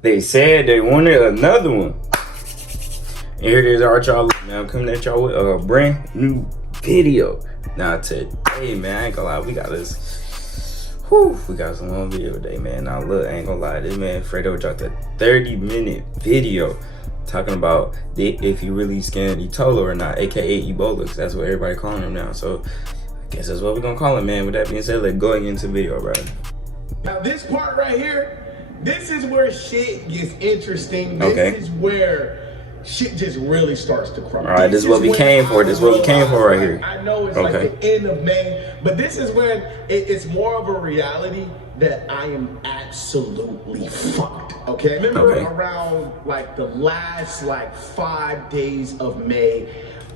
They said they wanted another one. And here it is, all right, y'all. Now I'm coming at y'all with a brand new video. Now today, man, I ain't gonna lie, we got this. We got some long video today, man. Now look, I ain't gonna lie, this man Fredo dropped a 30-minute video talking about if he really scanned Ebola or not, aka Ebola, because that's what everybody calling him now. So I guess that's what we're gonna call him, man. With that being said, let's go into the video, bro. Now this part right here, this is where shit gets interesting. This is where shit just really starts to crumble. All right, this is what we came for. This is what we came for right here. I know it's like the end of May, but this is when it's more of a reality that I am absolutely fucked. Okay, remember around like the last 5 days of May,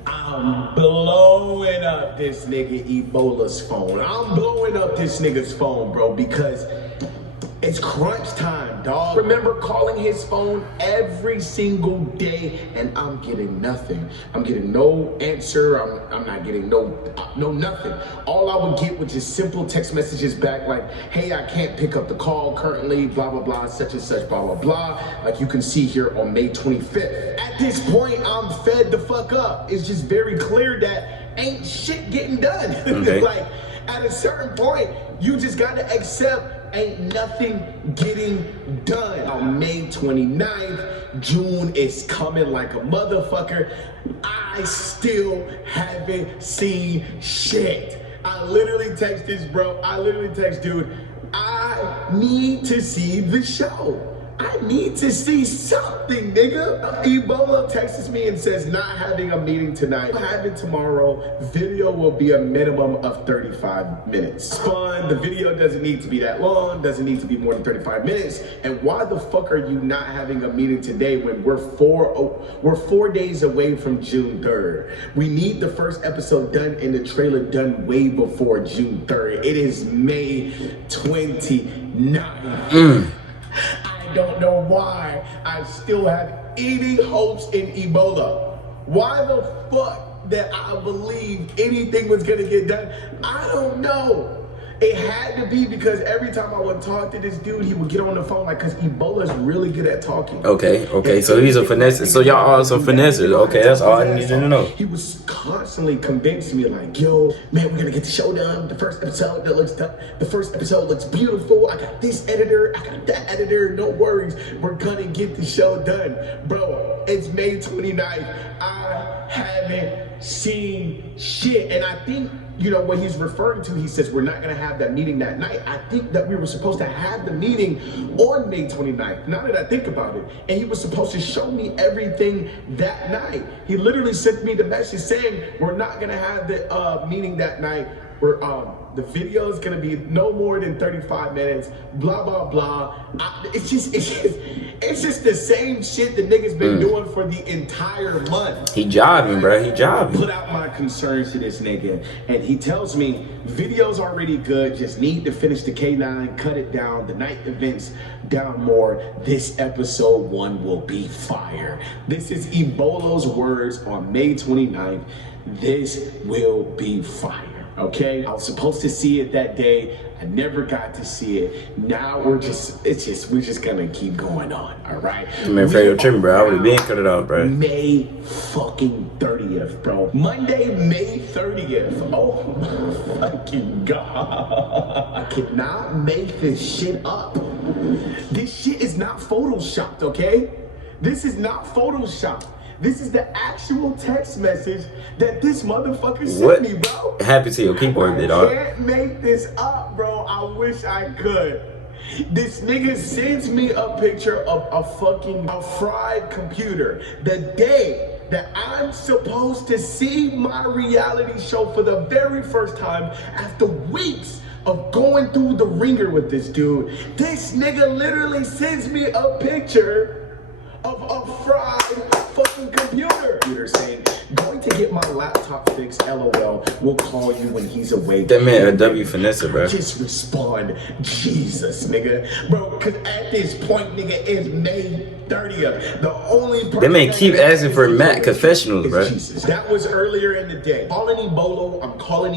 I'm blowing up this nigga Ebola's phone. I'm blowing up this nigga's phone, bro, because it's crunch time, dog. Remember calling his phone every single day, and I'm getting nothing. I'm getting no answer. I'm not getting no nothing. All I would get was just simple text messages back like, hey, I can't pick up the call currently, blah, blah, blah, such and such, blah, blah, blah. Like you can see here on May 25th. At this point, I'm fed the fuck up. It's just very clear that ain't shit getting done. Like at a certain point, you just gotta accept ain't nothing getting done. On May 29th, June is coming like a motherfucker. I still haven't seen shit. I literally text this bro, dude, I need to see the show. I need to see something, nigga. Ebola texts me and says, not having a meeting tonight. Having tomorrow. Video will be a minimum of 35 minutes. Fun. The video doesn't need to be that long. Doesn't need to be more than 35 minutes. And why the fuck are you not having a meeting today when we're 4 days away from June 3rd? We need the first episode done and the trailer done way before June 3rd. It is May 29th. I don't know why I still have any hopes in Ebola. Why the fuck that I believed anything was gonna get done? I don't know. It had to be because every time I would talk to this dude, he would get on the phone like, cause Ebola's really good at talking. Okay, so he's a finesse. So y'all are some finesses. Okay, that's all I needed to know. He was constantly convincing me like, yo, man, we're gonna get the show done. The first episode that looks done. The first episode looks beautiful. I got this editor, I got that editor. No worries, we're gonna get the show done. Bro, it's May 29th. I haven't seen shit. And I think, you know, what he's referring to, he says we're not gonna have that meeting that night. I think that we were supposed to have the meeting on May 29th, now that I think about it. And he was supposed to show me everything that night. He literally sent me the message saying we're not gonna have the meeting that night. We're the video is gonna be no more than 35 minutes, blah, blah, blah. It's just the same shit the nigga's been doing for the entire month. He jobbing, bro, he jobbing. Put out my concerns to this nigga, and he tells me, video's already good, just need to finish the K9, cut it down, the night events down more. This episode 1 will be fire. This is Ebola's words on May 29th. This will be fire. Okay, I was supposed to see it that day. I never got to see it. Now we're just gonna keep going on. All right. Man, Fredo tripping, bro. I would've been cut it off, bro. May fucking 30th, bro. Monday, May 30th. Oh my fucking god! I cannot make this shit up. This shit is not photoshopped. Okay, this is not photoshopped. This is the actual text message that this motherfucker sent me, bro. Happy to your keyboard, dog. I can't make this up, bro. I wish I could. This nigga sends me a picture of a fried computer the day that I'm supposed to see my reality show for the very first time after weeks of going through the ringer with this dude. This nigga literally sends me a picture of a fried fucking computer. Computer saying, going to get my laptop fixed, LOL. We'll call you when he's awake. That man a W finesse, bro. Just respond, Jesus, nigga. Bro, cause at this point, nigga, it's May 30th. The only person they may keep asking for Matt confessionals, bro. Jesus. That was earlier in the day. I'm calling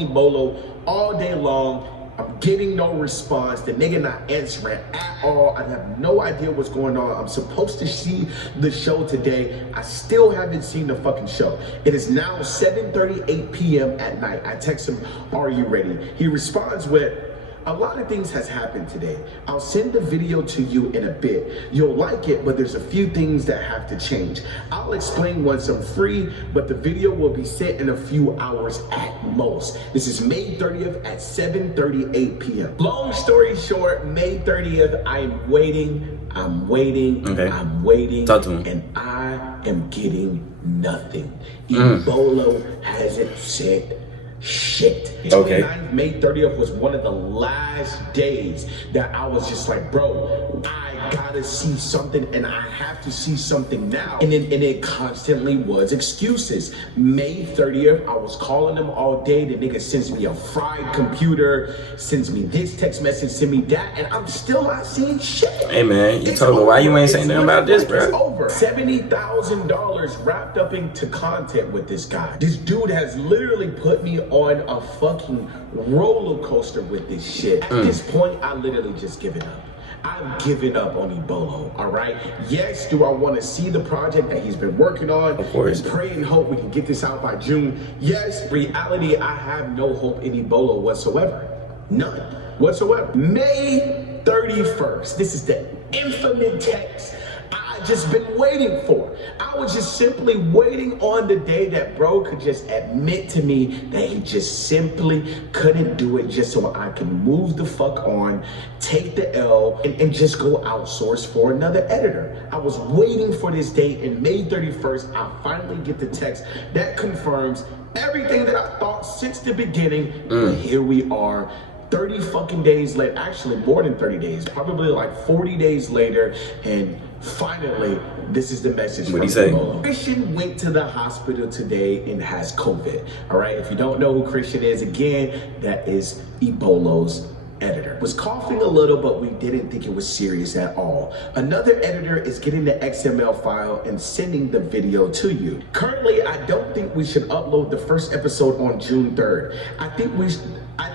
Ebola all day long. I'm getting no response. The nigga not answering at all. I have no idea what's going on. I'm supposed to see the show today. I still haven't seen the fucking show. It is now 7:38 p.m. at night. I text him, are you ready? He responds with, a lot of things has happened today. I'll send the video to you in a bit. You'll like it, but there's a few things that have to change. I'll explain once I'm free, but the video will be sent in a few hours at most. This is May 30th at 7:38 p.m. Long story short, May 30th, I'm waiting, Okay. I'm waiting, Talk to him. and I am getting nothing. Ebolo hasn't said shit. Okay. 29th, May 30th was one of the last days that I was just like, bro, I gotta see something and I have to see something now. And it constantly was excuses. May 30th, I was calling him all day. The nigga sends me a fried computer, sends me this text message, send me that, and I'm still not seeing shit. Hey man, you It's told me why you over. ain't saying It's nothing about this, literally bro. like it's over. $70,000 wrapped up into content with this guy. This dude has literally put me on a fucking roller coaster with this shit. At this point, I literally just given up. I've given up on Ebolo, all right? Yes, do I want to see the project that he's been working on? Of course. And pray and hope we can get this out by June. Yes, reality, I have no hope in Ebolo whatsoever. None whatsoever. May 31st, this is the infamous text I just been waiting for. I was just simply waiting on the day that bro could just admit to me that he just simply couldn't do it, just so I can move the fuck on, take the L, and just go outsource for another editor. I was waiting for this day, and May 31st, I finally get the text that confirms everything that I thought since the beginning. But here we are. 30 fucking days later, actually more than 30 days, probably like 40 days later, and finally, this is the message from Ebolo. Christian went to the hospital today and has COVID. All right, if you don't know who Christian is, again, that is Ebolo's editor. Was coughing a little, but we didn't think it was serious at all. Another editor is getting the XML file and sending the video to you. Currently, I don't think we should upload the first episode on June 3rd. I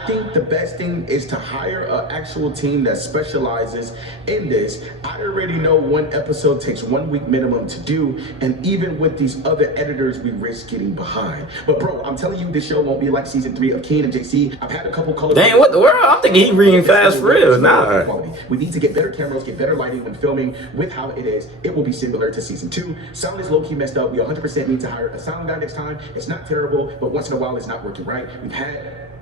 think the best thing is to hire an actual team that specializes in this. I already know one episode takes 1 week minimum to do, and even with these other editors, we risk getting behind. But bro, I'm telling you, this show won't be like season 3 of Keen and JC. I've had a couple colors. Dang, what the world? I'm thinking he reading fast for real. Nah. We need to get better cameras, get better lighting when filming. With how it is, it will be similar to season 2. Sound is low-key messed up. We 100% need to hire a sound guy next time. It's not terrible, but once in a while, it's not working right.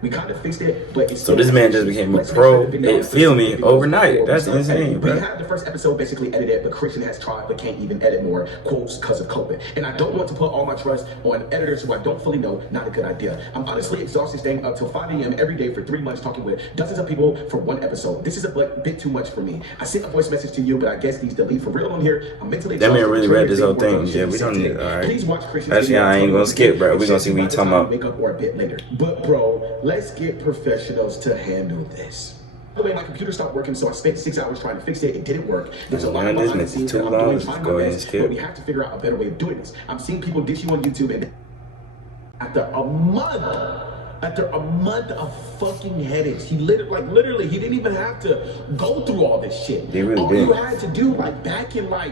We kind of fixed it, but it's so this man just became a pro. Feel me overnight. That's insane, bro. We have the first episode basically edited, but Christian has tried but can't even edit more quotes because of COVID. And I don't want to put all my trust on editors who I don't fully know. Not a good idea. I'm honestly exhausted staying up till 5 a.m. every day for 3 months talking with dozens of people for one episode. This is a bit too much for me. I sent a voice message to you, but I guess these delete for real on here. I'm mentally exhausted. That man really read this whole thing. Yeah, we don't need. All right. Please watch Christian. Actually, I ain't gonna skip, bro. We gonna see what you talking about. Makeup or a bit later. But bro, let's get professionals to handle this. By the way, my computer stopped working, so I spent 6 hours trying to fix it. It didn't work. There's a lot of behind the scenes that I'm doing, trying my best, but we have to figure out a better way of doing this. I'm seeing people dish you on YouTube, and after a month of fucking headaches, he literally, he didn't even have to go through all this shit. All you had to do, like back in like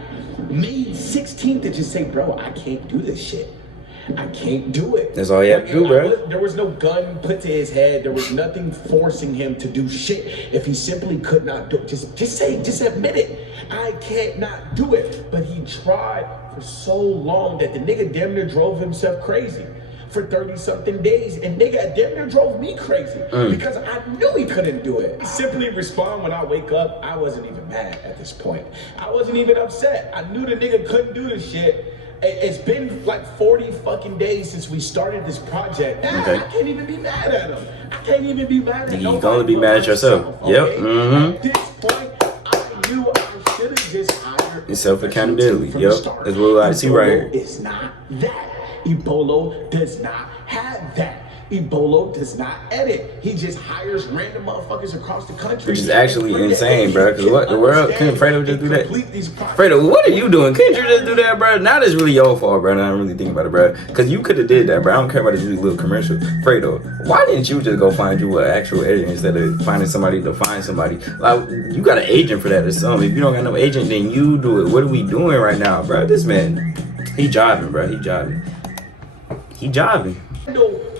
May 16th, to just say, bro, I can't do this shit. I can't do it. That's all you have to do, bro. There was no gun put to his head. There was nothing forcing him to do shit. If he simply could not do it, just admit it. I can't not do it. But he tried for so long that the nigga damn near drove himself crazy for 30-something days. And nigga damn near drove me crazy because I knew he couldn't do it. I simply respond when I wake up. I wasn't even mad at this point. I wasn't even upset. I knew the nigga couldn't do this shit. It's been like 40 fucking days since we started this project. Okay. I can't even be mad at him. I can't even be mad at him. You can only be mad at yourself. Okay? Yep. At this point, I knew I should have just hired self-accountability. Yep. That's what I see right here. It's not that. Ebolo does not have that. Ebolo does not edit. He just hires random motherfuckers across the country. Which is actually insane, bro. Because what the world, couldn't Fredo just do that? Fredo, what are you doing? Couldn't you just do that, bro? Now that's really your fault, bro. Now I'm really thinking about it, bro. Because you could have did that, bro. I don't care about this little commercial. Fredo, why didn't you just go find you an actual editor instead of finding somebody to find somebody? Like, you got an agent for that or something. If you don't got no agent, then you do it. What are we doing right now, bro? This man, he jiving, bro. He jiving. He jiving.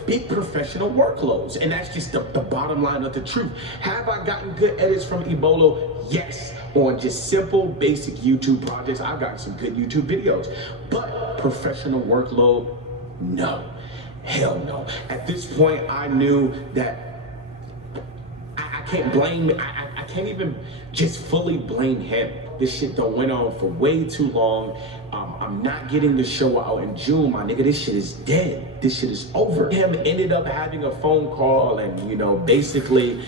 Big professional workloads, and that's just the bottom line of the truth. Have I gotten good edits from Ebolo? Yes. On just simple, basic YouTube projects, I've gotten some good YouTube videos. But professional workload, no. Hell no. At this point, I knew that I can't blame, I can't even just fully blame him. This shit done went on for way too long. I'm not getting the show out in June, my nigga. This shit is dead. This shit is over. Him ended up having a phone call and, you know, basically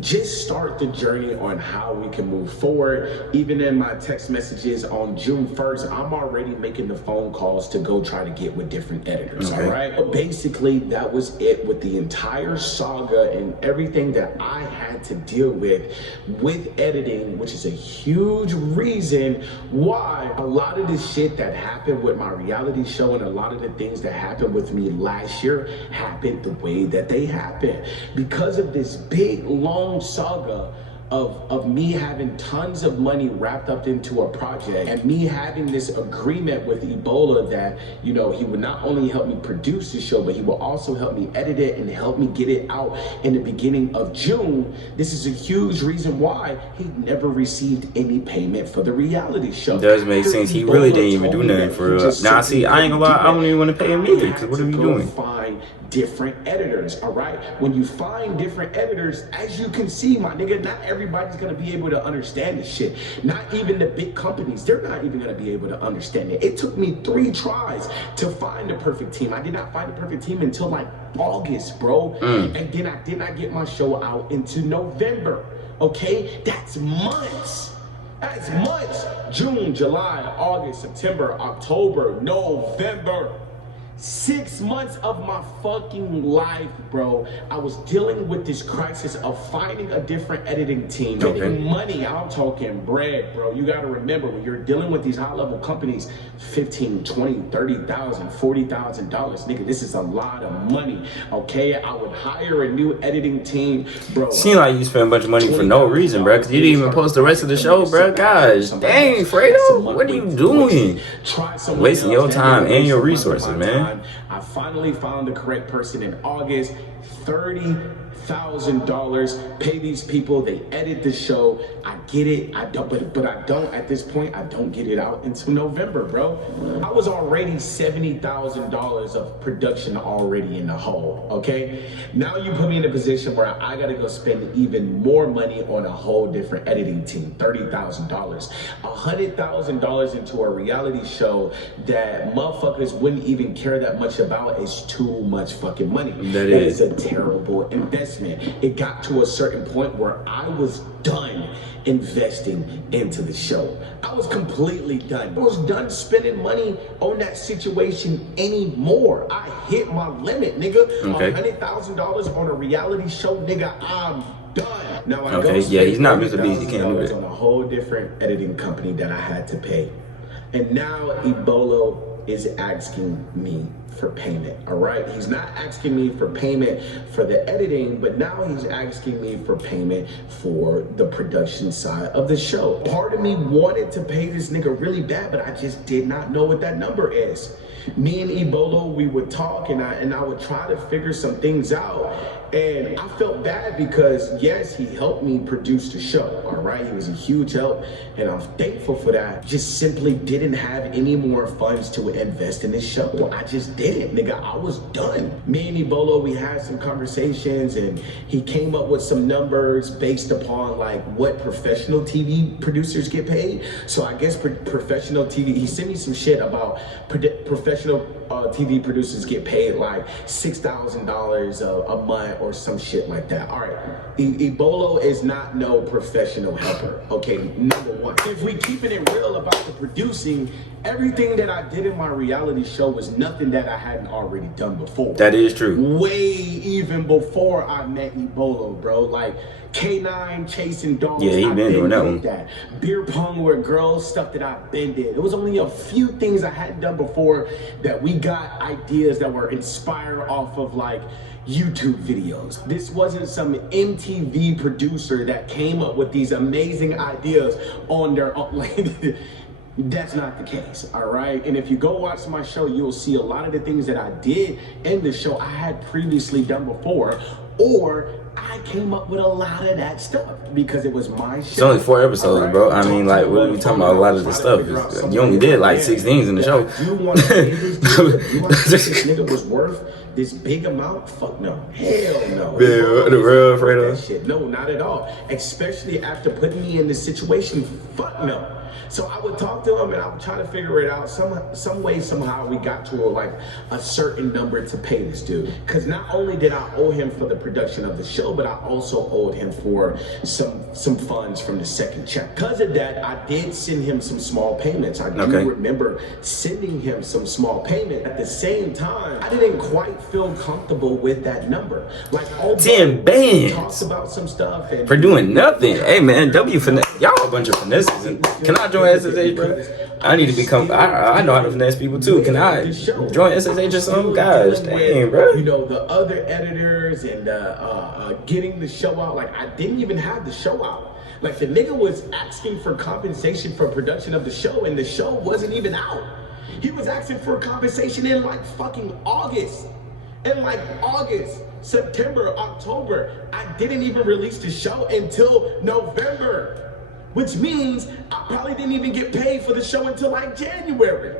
just start the journey on how we can move forward. Even in my text messages on June 1st, I'm already making the phone calls to go try to get with different editors, all right? But basically, that was it with the entire saga and everything that I had to deal with editing, which is a huge reason why a lot of this shit that happened with my reality show and a lot of the things that happened with me last year happened the way that they happened. Because of this big, long saga of me having tons of money wrapped up into a project and me having this agreement with Ebola that, you know, he would not only help me produce the show, but he will also help me edit it and help me get it out in the beginning of June. This is a huge reason why he never received any payment for the reality show. It does make sense. He really didn't even do nothing for real. Now, see, I ain't gonna lie, I don't even want to pay him either, because what are we doing? Find different editors, all right? When you find different editors, as you can see, my nigga, not everybody's gonna be able to understand this shit. Not even the big companies, they're not even gonna be able to understand it. It took me 3 tries to find the perfect team. I did not find the perfect team until like August, bro. And then I did not get my show out into November, okay? That's months. That's months. June, July, August, September, October, November. 6 months of my fucking life, bro. I was dealing with this crisis of finding a different editing team, getting money. I'm talking bread, bro. You gotta remember, when you're dealing with these high-level companies, $15,000, $20,000, $30,000, $40,000, nigga, this is a lot of money, okay? I would hire a new editing team, bro. Seems like you spent a bunch of money for no reason, bro, because you didn't even post the rest of the show, bro. Gosh, dang, Fredo, what are you doing? Wasting your time and your resources, man. I finally found the correct person in August. $30,000. Pay these people. They edit the show. I get it. I don't, but I don't. At this point, I don't get it out until November, bro. I was already $70,000 of production already in the hole. Okay. Now you put me in a position where I gotta go spend even more money on a whole different editing team. $30,000. $100,000 into a reality show that motherfuckers wouldn't even care that much about is too much fucking money. That is a terrible investment. It got to a certain point where I was done investing into the show. I was completely done. I was done spending money on that situation anymore. I hit my limit, nigga. $100,000 on a reality show, nigga, I'm done. Now I he's not Mr. Beast. He can't do it. On a whole different editing company that I had to pay. And now Ebolo is asking me for payment, all right? He's not asking me for payment for the editing, but now he's asking me for payment for the production side of the show. Part of me wanted to pay this nigga really bad, but I just did not know what that number is. Me and Ebolo, we would talk and I would try to figure some things out. And I felt bad because, yes, he helped me produce the show, all right? He was a huge help, and I'm thankful for that. Just simply didn't have any more funds to invest in this show. I just didn't, nigga. I was done. Me and Ebolo, we had some conversations, and he came up with some numbers based upon, like, what professional TV producers get paid. So I guess professional TV, he sent me some shit about professional professional TV producers get paid like $6,000 a month or some shit like that. All right, Ebolo is not no professional helper. Okay, number one. If we keeping it real about the producing, everything that I did in my reality show was nothing that I hadn't already done before. That is true. Way even before I met Ebolo, bro. Like K9 chasing dogs. Yeah, he been doing that one. That beer pong with girls, stuff that I've been did. It was only a few things I hadn't done before that we got ideas that were inspired off of like YouTube videos. This wasn't some MTV producer that came up with these amazing ideas on their own. Like, that's not the case, all right? And if you go watch my show, you'll see a lot of the things that I did in the show I had previously done before, or I came up with a lot of that stuff because it was my show. It's only 4 episodes, right, bro. I mean, like, what are we talking about? A lot of the stuff. You only did like 6 things in the show. You want to say this nigga was worth this big amount? Fuck no. Hell no. Yeah, the real Fredo. No, not at all. Especially after putting me in this situation. Fuck no. So I would talk to him and I would try to figure it out. Some way, somehow we got to a certain number to pay this dude. Because not only did I owe him for the production of the show, but I also owed him for some funds from the second check. Because of that, I did send him some small payments. I do remember sending him some small payment. At the same time, I didn't quite feel comfortable with that number. Like, 10 bands. Talks about some stuff and for doing nothing. Hey man, W finesse. Y'all a bunch of finesses. Can I join SSH, bro? I need to become. I know how to finesse people too. Can I join SSH or something? Gosh, dang, bro. You know, the other editors and getting the show out. Like, I didn't even have the show out. Like, the nigga was asking for compensation for production of the show, and the show wasn't even out. He was asking for compensation in like fucking August. In like August, September, October. I didn't even release the show until November. Which means I probably didn't even get paid for the show until like January.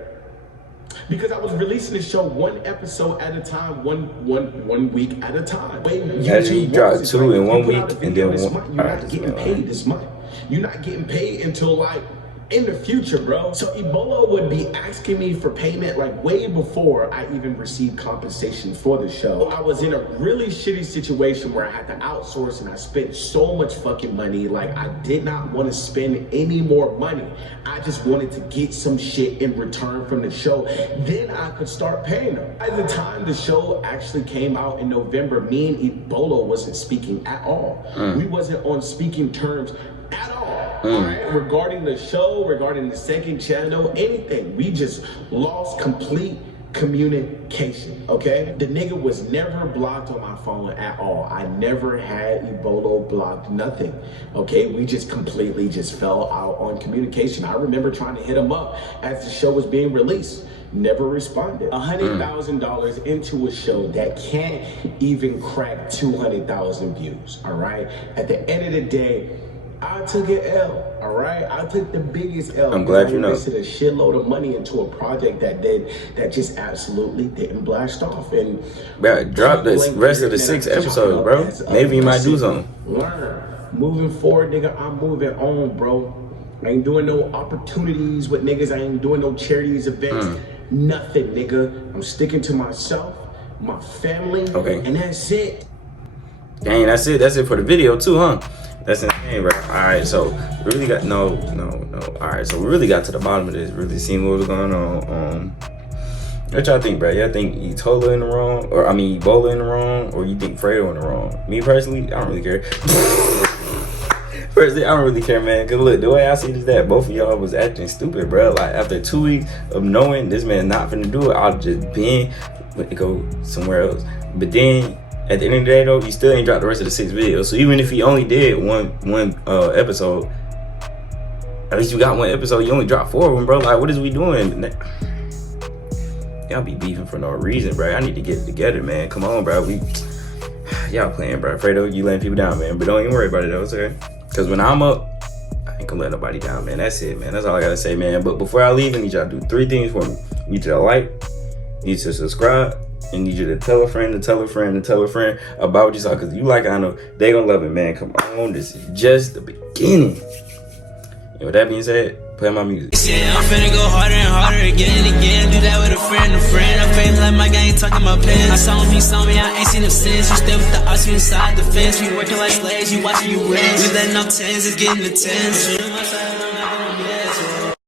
Because I was releasing the show 1 episode at a time, one week at a time. Actually, you dropped 2 in 1 week and then 1. You're not getting paid this month. You're not getting paid until like in the future, bro. So Ebolo would be asking me for payment like way before I even received compensation for the show. I was in a really shitty situation where I had to outsource and I spent so much fucking money. Like, I did not want to spend any more money. I just wanted to get some shit in return from the show. Then I could start paying them. At the time the show actually came out in November, me and Ebolo wasn't speaking at all. We wasn't on speaking terms at all. Right? Regarding the show, regarding the second channel, anything. We just lost complete communication, okay? The nigga was never blocked on my phone at all. I never had Ebolo blocked, nothing, okay? We just completely just fell out on communication. I remember trying to hit him up as the show was being released. Never responded. $100,000 into a show that can't even crack 200,000 views, all right? At the end of the day, I took an L, all right? I took the biggest L. I'm glad you know. I invested a shitload of money into a project that just absolutely didn't blast off. And bro, drop the rest of the 6 episodes, bro. Maybe you might do something. Learn. Moving forward, nigga, I'm moving on, bro. I ain't doing no opportunities with niggas. I ain't doing no charities events. Nothing, nigga. I'm sticking to myself, my family, and that's it. Dang, that's it. That's it for the video too, huh? That's insane, bro. Alright, so we really got no. Alright, so we really got to the bottom of this, really seeing what was going on. What y'all think, bro? Y'all think Etola in the wrong? Or I mean Ebola in the wrong? Or you think Fredo in the wrong? Me personally, I don't really care. Personally, I don't really care, man. Cause look, the way I see it is that both of y'all was acting stupid, bro. Like after 2 weeks of knowing this man not finna do it, I'll just go somewhere else. But then at the end of the day, though, he still ain't dropped the rest of the 6 videos. So even if he only did one episode, at least you got 1 episode. You only dropped 4 of them, bro. Like, what is we doing? Y'all be beefing for no reason, bro. I need to get it together, man. Come on, bro. Y'all playing, bro. Fredo, you letting people down, man. But don't even worry about it, though. It's okay. Because when I'm up, I ain't gonna let nobody down, man. That's it, man. That's all I gotta say, man. But before I leave, I need y'all to do 3 things for me. I need you to like, I need you to subscribe, and need you to tell a friend, to tell a friend, to tell a friend about what you saw. Because you like, I know, they gonna love it, man. Come on. This is just the beginning. And with that being said, Play my music. Yeah, I'm finna go harder and harder again and again. Do that with a friend, I fame like my gang, talking my pen. I saw him, he saw me, I ain't seen him since. You stay with the odds, we inside the fence. We working like slaves, you watching you rent. We letting off tens, it's getting the tens.